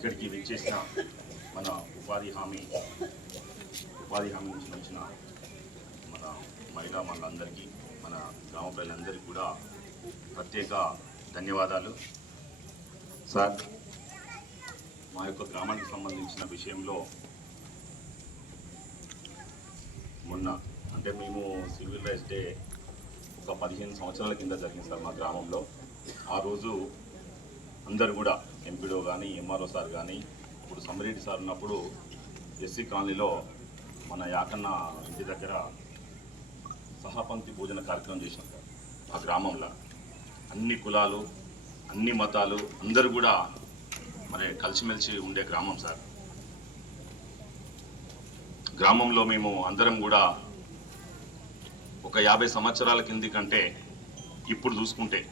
ఇక్కడికి విచ్చేసిన మన ఉపాధి హామీ నుంచి వచ్చిన మన మహిళా మనందరికీ మన గ్రామ ప్రజలందరికీ కూడా ప్రత్యేక ధన్యవాదాలు సార్. మా యొక్క గ్రామానికి సంబంధించిన విషయంలో మొన్న అంటే మేము సివిల్ రైట్స్ డే ఒక 15 సంవత్సరాల కింద జరిగింది సార్ మా గ్రామంలో. ఆ రోజు అందరు కూడా ఎంపీడో కానీ ఎంఆర్ఓ సార్ కానీ ఇప్పుడు సమ్మిరెడ్డి సార్ ఉన్నప్పుడు ఎస్సీ కాలనీలో మన యాకన్న ఇంటి దగ్గర సహపంక్తి భోజన కార్యక్రమం చేశాం సార్. ఆ గ్రామంలో అన్ని కులాలు అన్ని మతాలు అందరూ కూడా మరి కలిసిమెలిసి ఉండే గ్రామం సార్. గ్రామంలో మేము అందరం కూడా ఒక 50 సంవత్సరాల కింది కంటే ఇప్పుడు చూసుకుంటే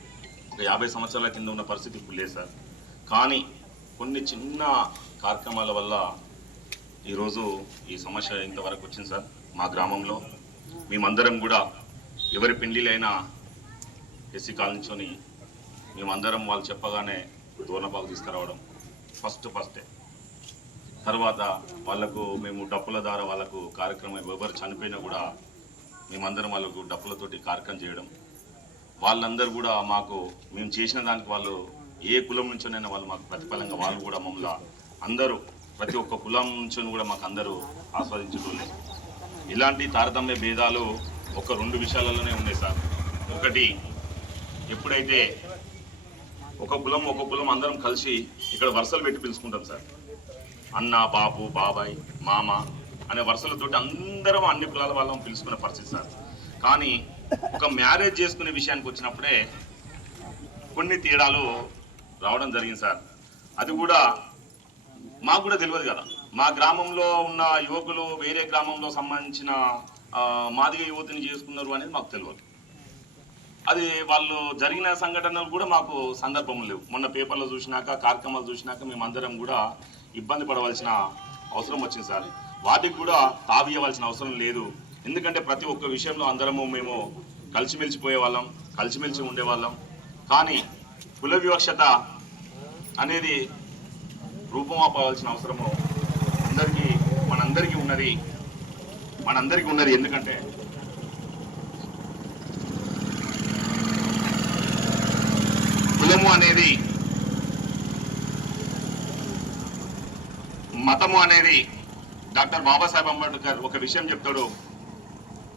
ఒక 50 సంవత్సరాల కింద ఉన్న పరిస్థితి ఇప్పుడు లేదు సార్. కానీ కొన్ని చిన్న కార్యక్రమాల వల్ల ఈరోజు ఈ సమస్య ఇంతవరకు వచ్చింది సార్. మా గ్రామంలో మేమందరం కూడా ఎవరి పెళ్లిలైనా ఎస్సీ కాలనీతోని మేమందరం వాళ్ళు చెప్పగానే దూర్నపాకు తీసుకురావడం ఫస్టే. తర్వాత వాళ్ళకు మేము డప్పుల ద్వారా వాళ్ళకు కార్యక్రమం ఎవరు చనిపోయినా కూడా మేమందరం వాళ్ళకు డప్పులతోటి కార్యక్రమం చేయడం. వాళ్ళందరూ కూడా మాకు మేము చేసిన దానికి వాళ్ళు ఏ కులం నుంచోనైనా వాళ్ళు మాకు ప్రతిఫలంగా వాళ్ళు కూడా మమ్మల్ని అందరూ ప్రతి ఒక్క కులం నుంచి కూడా మాకు అందరూ ఆస్వాదించడం. ఇలాంటి తారతమ్య భేదాలు ఒక 2 విషయాలలోనే ఉన్నాయి సార్. ఒకటి, ఎప్పుడైతే ఒక కులం అందరం కలిసి ఇక్కడ వరుసలు పెట్టి పిలుచుకుంటాం సార్. అన్న, బాబు, బాబాయ్, మామ అనే వరుసలతోటి అందరం అన్ని కులాల వాళ్ళం పిలుచుకునే పరిస్థితి సార్. కానీ ఒక మ్యారేజ్ చేసుకునే విషయానికి వచ్చినప్పుడే కొన్ని తేడాలు రావడం జరిగింది సార్. అది కూడా మాకు కూడా తెలియదు కదా. మా గ్రామంలో ఉన్న యువకులు వేరే గ్రామంలో సంబంధించిన మాదిగ యువతిని చేసుకున్నారు అనేది మాకు తెలియదు. అది వాళ్ళు జరిగిన సంఘటనలు కూడా మాకు సందర్భం లేవు. మొన్న పేపర్లో చూసినాక కార్యక్రమాలు చూసినాక మేమందరం కూడా ఇబ్బంది పడవలసిన అవసరం వచ్చింది సార్. వాటికి కూడా తావియవలసిన అవసరం లేదు. ఎందుకంటే ప్రతి ఒక్క విషయంలో అందరము మేము కలిసిమెలిసిపోయే వాళ్ళం, కలిసిమెలిసి ఉండేవాళ్ళం. కానీ కుల వివక్షత అనేది రూపమాపవలసిన అవసరము మనందరికీ ఉన్నది. ఎందుకంటే కులము అనేది, మతము అనేది డాక్టర్ బాబాసాహెబ్ అంబేద్కర్ ఒక విషయం చెప్తాడు.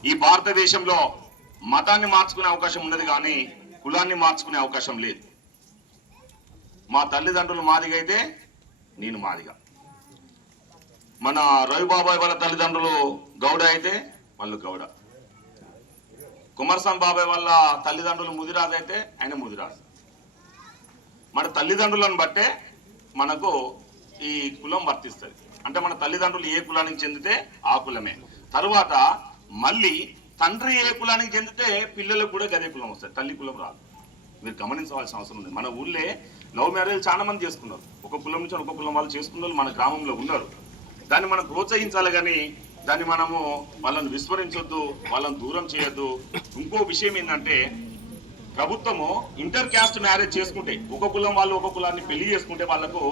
ఈ భారతదేశంలో మతాన్ని మార్చుకునే అవకాశం ఉన్నది కానీ కులాన్ని మార్చుకునే అవకాశం లేదు. మా తల్లిదండ్రులు మాదిగ అయితే నేను మాదిగ, మన రవిబాబాయ్ వాళ్ళ తల్లిదండ్రులు గౌడ అయితే వాళ్ళు గౌడ, కుమారస్వామి బాబాయ్ వాళ్ళ తల్లిదండ్రులు ముదిరాజు అయితే ఆయన ముదిరాజు. మన తల్లిదండ్రులను బట్టే మనకు ఈ కులం వర్తిస్తుంది. అంటే మన తల్లిదండ్రులు ఏ కులానికి చెందితే ఆ కులమే. తర్వాత మళ్ళీ తండ్రి ఏ కులానికి చెందితే పిల్లలకు కూడా గదే కులం వస్తుంది, తల్లి కులం రాదు. మీరు గమనించవలసిన అవసరం ఉంది. మన ఊళ్ళే లవ్ మ్యారేజ్ చాలా మంది చేసుకున్నారు. ఒక కులం నుంచి ఒక కులం వాళ్ళు చేసుకున్న మన గ్రామంలో ఉన్నారు. దాన్ని మనం ప్రోత్సహించాలి కానీ దాన్ని మనము వాళ్ళని విస్మరించొద్దు, వాళ్ళని దూరం చేయొద్దు. ఇంకో విషయం ఏంటంటే ప్రభుత్వము ఇంటర్ క్యాస్ట్ మ్యారేజ్ చేసుకుంటే ఒక కులం వాళ్ళు ఒక కులాన్ని పెళ్లి చేసుకుంటే వాళ్లకు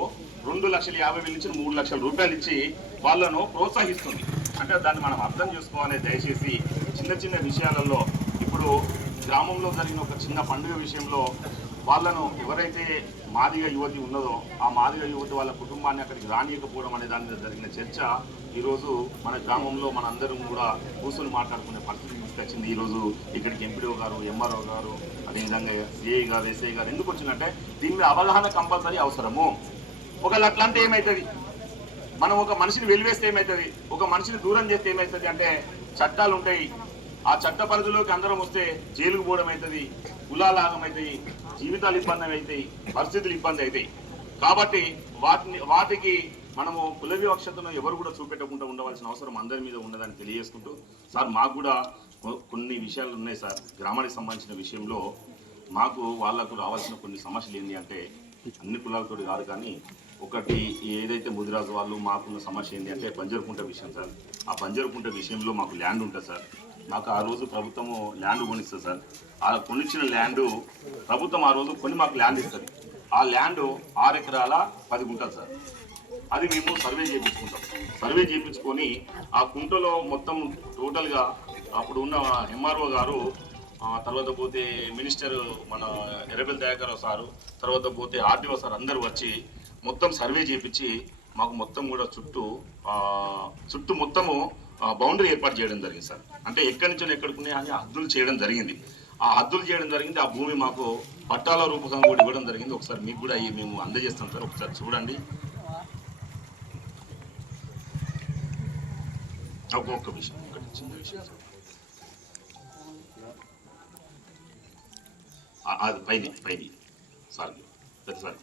2,50,000 నుంచి 3 లక్షల రూపాయలు ఇచ్చి వాళ్ళను ప్రోత్సహిస్తుంది. అంటే దాన్ని మనం అర్థం చేసుకోవాలి. దయచేసి చిన్న విషయాలలో ఇప్పుడు గ్రామంలో జరిగిన ఒక చిన్న పండుగ విషయంలో వాళ్ళను ఎవరైతే మాదిగ యువతి ఉన్నదో ఆ మాదిగ యువతి వాళ్ళ కుటుంబాన్ని అక్కడికి రానియకపోవడం అనే దాని మీద జరిగిన చర్చ ఈరోజు మన గ్రామంలో మన అందరం కూడా కూర్చొని మాట్లాడుకునే పరిస్థితి తీసుకొచ్చింది. ఈరోజు ఇక్కడికి ఎంపీడీఓ గారు, ఎంఆర్ఓ గారు, అదేవిధంగా సిఐ గారు, ఎస్ఐ గారు ఎందుకు వచ్చిందంటే దీని మీద అవగాహన కంపల్సరీ అవసరము. ఒకవేళ అట్లా అంటే ఏమవుతుంది, మనం ఒక మనిషిని వెలివేస్తే ఏమవుతుంది, ఒక మనిషిని దూరం చేస్తే ఏమవుతుంది అంటే చట్టాలు ఉంటాయి. ఆ చట్ట పరిధిలోకి అందరం వస్తే జైలుకు పోవడం అవుతుంది, కులాలాగం అవుతాయి, జీవితాలు ఇబ్బంది అవుతాయి, పరిస్థితులు ఇబ్బంది అవుతాయి. కాబట్టి వాటికి మనము కుల వివక్షతను ఎవరు కూడా చూపెట్టకుండా ఉండవలసిన అవసరం అందరి మీద ఉన్నదని తెలియజేసుకుంటూ, సార్ మాకు కూడా కొన్ని విషయాలు ఉన్నాయి సార్. గ్రామానికి సంబంధించిన విషయంలో మాకు వాళ్లకు రావాల్సిన కొన్ని సమస్యలు ఏంటి అంటే అన్ని కులాలతో కాదు కానీ ఒకటి ఏదైతే ముదిరాజు వాళ్ళు మాకున్న సమస్య ఏంటి అంటే బంజరుకుంట విషయం సార్. ఆ బంజరుకుంట విషయంలో మాకు ల్యాండ్ ఉంటుంది సార్. మాకు ఆ రోజు ప్రభుత్వము ల్యాండ్ కొనిస్తుంది సార్. ఆ కొనిచ్చిన ల్యాండ్ ప్రభుత్వం ఆ రోజు కొని మాకు ల్యాండ్ ఇస్తుంది. ఆ ల్యాండ్ 6 ఎకరాల 10 గుంటలు సార్. అది మేము సర్వే చేయించుకుంటాం. సర్వే చేయించుకొని ఆ కుంటలో మొత్తం టోటల్గా అప్పుడు ఉన్న ఎంఆర్ఓ గారు, తర్వాత పోతే మినిస్టర్ మన ఎర్రబెల్లి దయాకర్ సారు, తర్వాత పోతే ఆర్టీఓ సార్ అందరూ వచ్చి మొత్తం సర్వే చేయించి మాకు మొత్తం కూడా చుట్టూ మొత్తము బౌండరీ ఏర్పాటు చేయడం జరిగింది సార్. అంటే ఎక్కడి నుంచో ఎక్కడికి అని హద్దులు చేయడం జరిగింది. ఆ హద్దులు చేయడం జరిగింది. ఆ భూమి మాకు పట్టాల రూపకంగా కూడా ఇవ్వడం జరిగింది. ఒకసారి మీకు కూడా మేము అందజేస్తాం సార్, ఒకసారి చూడండి. ఒక్క విషయం, ఒకటి చిన్న విషయం సార్. అది పైది సార్, పెద్ద సార్,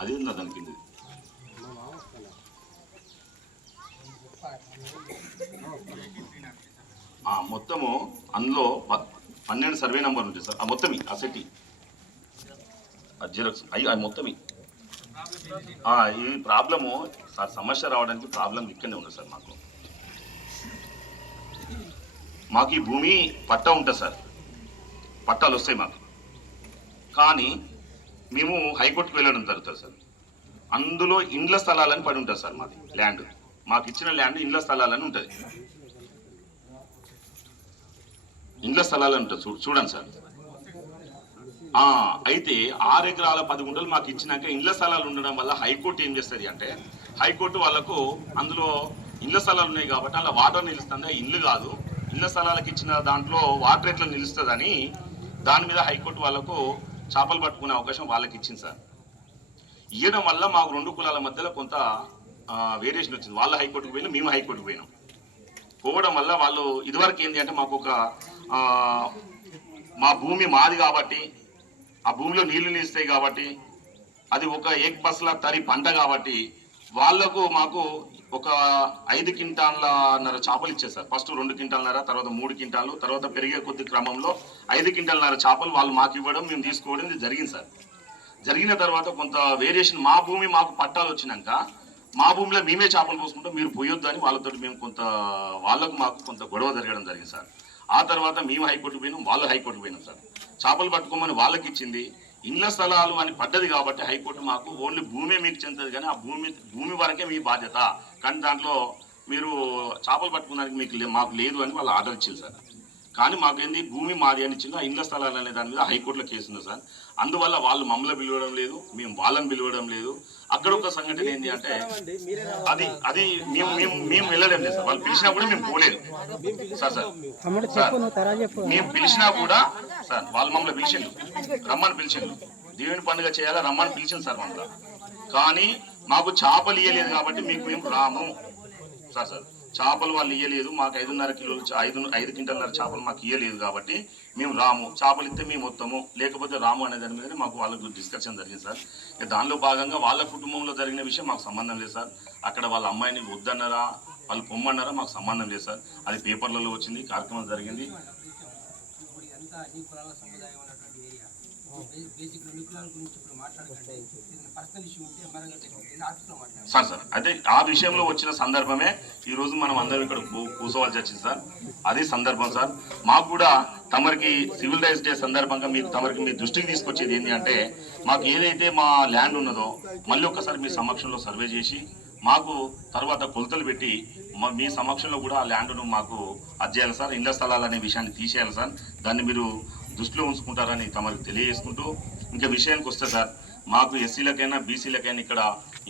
అది ఉందా దాని కింద? మొత్తము అందులో 12 సర్వే నెంబర్ ఉంటుంది సార్. ఆ మొత్తం ఆ సెట్టి జిరాక్స్ అది మొత్తం ఈ ప్రాబ్లము సార్, సమస్య రావడానికి ప్రాబ్లం ఇక్కడనే ఉంది సార్. మాకు ఈ భూమి పట్టా ఉంటుంది సార్, పట్టాలు వస్తాయి మాకు. కానీ మేము హైకోర్టుకు వెళ్ళడం జరుగుతుంది సార్. అందులో ఇండ్ల స్థలాలని పడి ఉంటుంది సార్. మాది ల్యాండ్, మాకు ఇచ్చిన ల్యాండ్ ఇండ్ల స్థలాలని ఉంటుంది. ఇండ్ల స్థలాలని ఉంటుంది, చూడండి సార్. అయితే 6 ఎకరాల 10 గుంటలు మాకు ఇచ్చినాక ఇండ్ల స్థలాలు ఉండడం వల్ల హైకోర్టు ఏం చేస్తుంది అంటే, హైకోర్టు వాళ్ళకు అందులో ఇండ్ల స్థలాలు ఉన్నాయి కాబట్టి అలా వాటర్ నిలుస్తుంది, ఇల్లు కాదు, ఇళ్ల స్థలాలకు ఇచ్చిన దాంట్లో వాటర్ ఎట్లా నిలుస్తుందని దాని మీద హైకోర్టు వాళ్ళకు చేపలు పట్టుకునే అవకాశం వాళ్ళకి ఇచ్చింది సార్. ఇవ్వడం వల్ల మాకు 2 కులాల మధ్యలో కొంత వేరియేషన్ వచ్చింది. వాళ్ళ హైకోర్టుకు పోయినా, మేము హైకోర్టుకు పోయినాం. పోవడం వల్ల వాళ్ళు ఇదివరకు ఏంటి అంటే, మాకు మా భూమి మాది కాబట్టి, ఆ భూమిలో నీళ్లు నిలుస్తాయి కాబట్టి, అది ఒక ఏక్ ఫసల తరి పంట కాబట్టి వాళ్లకు మాకు ఒక 5 క్వింటాలన్నర చేపలు ఇచ్చేసారు. ఫస్ట్ 2 క్వింటాలన్నర, తర్వాత 3 క్వింటాలు, తర్వాత పెరిగే కొద్ది క్రమంలో 5 క్వింటాలన్నర చేపలు వాళ్ళు మాకు ఇవ్వడం, మేము తీసుకోవడం ఇది జరిగింది సార్. జరిగిన తర్వాత కొంత వేరియేషన్, మా భూమి మాకు పట్టాలు వచ్చినాక మా భూమిలో మేమే చేపలు పోసుకుంటాం, మీరు పోయొద్దు అని వాళ్ళతో మేము వాళ్ళకు మాకు కొంత గొడవ జరగడం జరిగింది సార్. ఆ తర్వాత మేము హైకోర్టుకు పోయినాం, వాళ్ళు హైకోర్టుకు పోయినాం సార్. చేపలు పట్టుకోమని వాళ్ళకి ఇచ్చింది, ఇండ్ల స్థలాలు అని పడ్డది కాబట్టి హైకోర్టు మాకు ఓన్లీ భూమే మీకు చెందుతుంది, కానీ ఆ భూమి వరకే మీ బాధ్యత, కానీ దాంట్లో మీరు చేపలు పట్టుకోవడానికి మాకు లేదు అని వాళ్ళు ఆర్డర్ ఇచ్చింది సార్. కానీ మాకేంది భూమి మాది అని ఇచ్చింది. ఆ ఇండ్ల స్థలాలు అనే దాని మీద హైకోర్టులో కేసు ఉంది సార్. అందువల్ల వాళ్ళు మమ్మల్ని పిలవడం లేదు, మేము వాళ్ళని పిలవడం లేదు. అక్కడ ఒక సంఘటన ఏంటి అంటే, అది మేము వెళ్ళలేం లేదు సార్. వాళ్ళు పిలిచినా కూడా మేము పోలేదు సార్. మేము పిలిచినా కూడా సార్, వాళ్ళు మమ్మల్ని పిలిచిండు, రమ్మని పిలిచిండు, దేవుని పండుగ చేయాలా రమ్మని పిలిచింది సార్ మమ్మల్ని. కానీ మాకు చేపలు ఇయ్యలేదు కాబట్టి మేము రాము సార్. చేపలు వాళ్ళు ఇయ్యలేదు, మాకు 5.5 కిలోలు 5 క్వింటాలన్నర చేపలు మాకు ఇయ్యలేదు కాబట్టి మేము రాము. చేపలు ఇస్తే మేము వస్తాము, లేకపోతే రాము అనే దాని మీదనే మాకు వాళ్ళకు డిస్కషన్ జరిగింది సార్. దానిలో భాగంగా వాళ్ళ కుటుంబంలో జరిగిన విషయం మాకు సంబంధం లేదు సార్. అక్కడ వాళ్ళ అమ్మాయిని వద్దన్నారా, వాళ్ళు పొమ్మన్నారా, మాకు సంబంధం లేదు సార్. అది పేపర్లలో వచ్చింది, కార్యక్రమం జరిగింది సార్. అయితే ఆ విషయంలో వచ్చిన సందర్భమే ఈరోజు మనం అందరం ఇక్కడ కూర్చోవాల్సి వచ్చింది సార్. అది సందర్భం సార్. మాకు కూడా తమరికి సివిల్ రైట్స్ డే సందర్భంగా తమరికి మీ దృష్టికి తీసుకొచ్చేది ఏంటి అంటే, మాకు ఏదైతే మా ల్యాండ్ ఉన్నదో మళ్ళీ ఒక్కసారి మీ సమక్షంలో సర్వే చేసి మాకు తర్వాత కొలతలు పెట్టి మీ సమక్షంలో కూడా ఆ ల్యాండ్ను మాకు అజ్జేయాలి సార్. ఇండ్ల స్థలాలు అనే విషయాన్ని తీసేయాలి సార్. దాన్ని మీరు దృష్టిలో ఉంచుకుంటారని తమరికి తెలియజేసుకుంటూ, ఇంకా విషయానికి వస్తే సార్, మాకు ఎస్సీలకైనా బీసీలకైనా ఇక్కడ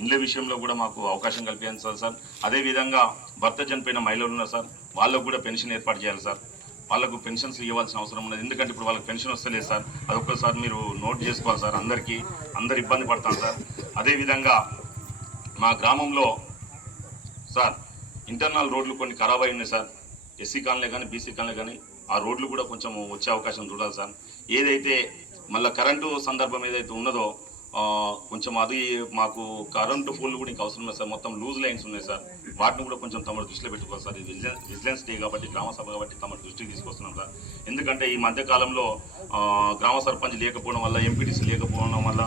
ఇండ్ల విషయంలో కూడా మాకు అవకాశం కల్పించాలి సార్. అదేవిధంగా భర్త చనిపోయిన మహిళలు ఉన్నారు సార్, వాళ్ళకు కూడా పెన్షన్ ఏర్పాటు చేయాలి సార్. వాళ్ళకు పెన్షన్స్ ఇవ్వాల్సిన అవసరం ఉన్నది, ఎందుకంటే ఇప్పుడు వాళ్ళకి పెన్షన్ వస్తలేదు సార్. అదొక్కసారి మీరు నోట్ చేసుకోవాలి సార్. అందరు ఇబ్బంది పడతాం సార్. అదేవిధంగా మా గ్రామంలో సార్ ఇంటర్నల్ రోడ్లు కొన్ని ఖరాబ్ అయి ఉన్నాయి సార్. ఎస్సీ కాలనీ కానీ బీసీ కాలనీ కానీ ఆ రోడ్లు కూడా కొంచెం వచ్చే అవకాశం చూడాలి సార్. ఏదైతే మళ్ళీ కరెంటు సందర్భం ఏదైతే ఉన్నదో కొంచెం అది మాకు కరెంటు ఫోన్లు కూడా ఇంకా అవసరం లేదు సార్. మొత్తం లూజ్ లైన్స్ ఉన్నాయి సార్. వాటిని కూడా కొంచెం తమ దృష్టిలో పెట్టుకోవాలి సార్. ఇది విజిలెన్స్ డే కాబట్టి, గ్రామ సభ కాబట్టి తమ దృష్టికి తీసుకొస్తున్నాం సార్. ఎందుకంటే ఈ మధ్యకాలంలో గ్రామ సర్పంచ్ లేకపోవడం వల్ల, ఎంపీటీసీ లేకపోవడం వల్ల,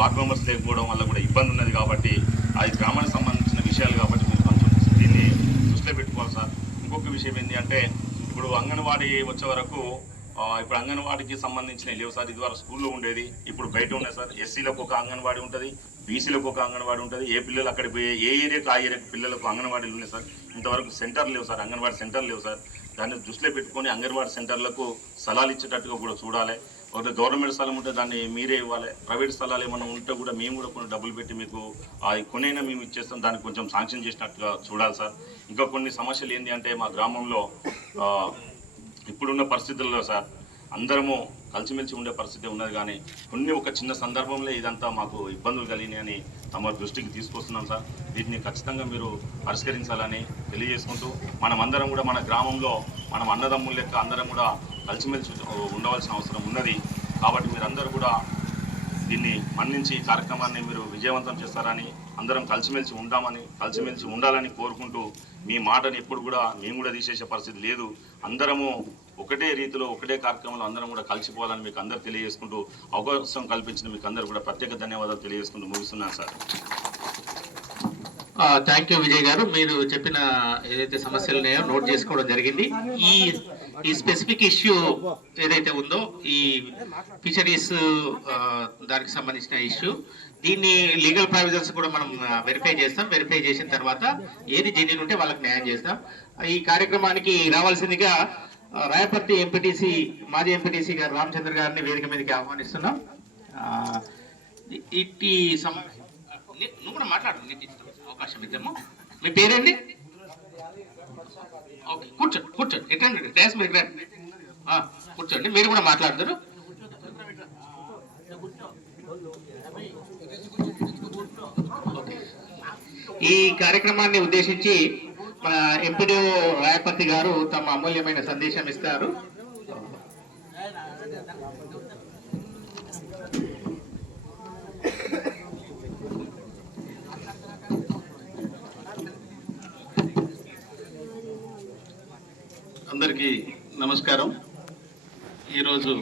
వార్డు మెంబర్స్ లేకపోవడం వల్ల కూడా ఇబ్బంది ఉన్నది కాబట్టి, అది గ్రామానికి సంబంధించిన విషయాలు కాబట్టి మీరు కొంచెం దీన్ని దృష్టిలో పెట్టుకోవాలి సార్. ఇంకొక విషయం ఏంటి అంటే, ఇప్పుడు అంగన్వాడీ వచ్చే వరకు ఇప్పుడు అంగన్వాడికి సంబంధించిన లేవు సార్. ఇది వరకు స్కూల్లో ఉండేది, ఇప్పుడు బయట ఉన్నాయి సార్. ఎస్సీలకు ఒక అంగన్వాడి ఉంటుంది, బీసీలకు ఒక అంగన్వాడి ఉంటుంది. ఏ పిల్లలు అక్కడ ఏ ఏరియాకు ఆ ఏరియాకు పిల్లలకు అంగన్వాడీలు ఉన్నాయి సార్. ఇంతవరకు సెంటర్ లేవు సార్, అంగన్వాడీ సెంటర్ లేవు సార్. దాన్ని దృష్టిలో పెట్టుకొని అంగన్వాడీ సెంటర్లకు స్థలాలు ఇచ్చేటట్టుగా కూడా చూడాలి. ఒక గవర్నమెంట్ స్థలం ఉంటే దాన్ని మీరే ఇవ్వాలి. ప్రైవేట్ స్థలాలు ఏమైనా ఉంటే కూడా మేము కూడా కొన్ని డబ్బులు పెట్టి మీకు కొనైనా మేము ఇచ్చేస్తాం, దానికి కొంచెం శాంక్షన్ చేసినట్టుగా చూడాలి సార్. ఇంకా కొన్ని సమస్యలు ఏంటి అంటే మా గ్రామంలో ఇప్పుడున్న పరిస్థితుల్లో సార్ అందరము కలిసిమెలిసి ఉండే పరిస్థితి ఉన్నది, కానీ కొన్ని ఒక చిన్న సందర్భంలో ఇదంతా మాకు ఇబ్బందులు కలిగినాయని తమ దృష్టికి తీసుకొస్తున్నాం సార్. వీటిని ఖచ్చితంగా మీరు పరిష్కరించాలని తెలియజేసుకుంటూ మనమందరం కూడా మన గ్రామంలో మనం అన్నదమ్ముల లెక్క అందరం కూడా కలిసిమెలిసి ఉండవలసిన అవసరం ఉన్నది. కాబట్టి మీరందరూ కూడా దీన్ని మన్నించి ఈ కార్యక్రమాన్ని మీరు విజయవంతం చేస్తారని, అందరం కలిసిమెలిసి కలిసిమెలిసి ఉండాలని కోరుకుంటూ, మీ మాటని ఎప్పుడు కూడా మేము కూడా తీసేసే పరిస్థితి లేదు. అందరము ఒకటే రీతిలో ఒకటే కార్యక్రమంలో అందరం కూడా కలిసిపోవాలని మీకు అందరు తెలియజేసుకుంటూ, అవకాశం కల్పించిన మీకు అందరూ కూడా ప్రత్యేక ధన్యవాదాలు తెలియజేసుకుంటూ ముగిస్తున్నాను సార్. థ్యాంక్ యూ విజయ్ గారు. మీరు చెప్పిన ఏదైతే సమస్యలు ఉన్నాయో నోట్ చేసుకోవడం జరిగింది. ఈ స్పెసిఫిక్ ఇష్యూ ఏదైతే ఉందో ఈ ఫిషరీస్ దానికి సంబంధించిన ఇష్యూ, దీన్ని లీగల్ ప్రావిజన్స్ కూడా మనం వెరిఫై చేస్తాం. వెరిఫై చేసిన తర్వాత ఏది జెన్యూన్ ఉంటే వాళ్ళకి న్యాయం చేస్తాం. ఈ కార్యక్రమానికి రావాల్సిందిగా రాయపర్తి ఎంపీటీసీ మాజీ ఎంపీటీసీ గారు రామచంద్ర గారిని వేదిక మీదకి ఆహ్వానిస్తున్నాం. నువ్వు కూడా మాట్లాడు, అవకాశం ఇద్దాము. మీ పేరేంటి? ఓకే, కూర్చోండి ఎట్లండి డ్యాన్స్ మీరు కూర్చోండి, మీరు కూడా మాట్లాడతారు. ఈ కార్యక్రమాన్ని ఉద్దేశించి మన ఎంపీడీఓ రాయపర్తి గారు తమ అమూల్యమైన సందేశం ఇస్తారు. అందరికీ నమస్కారం. ఈరోజు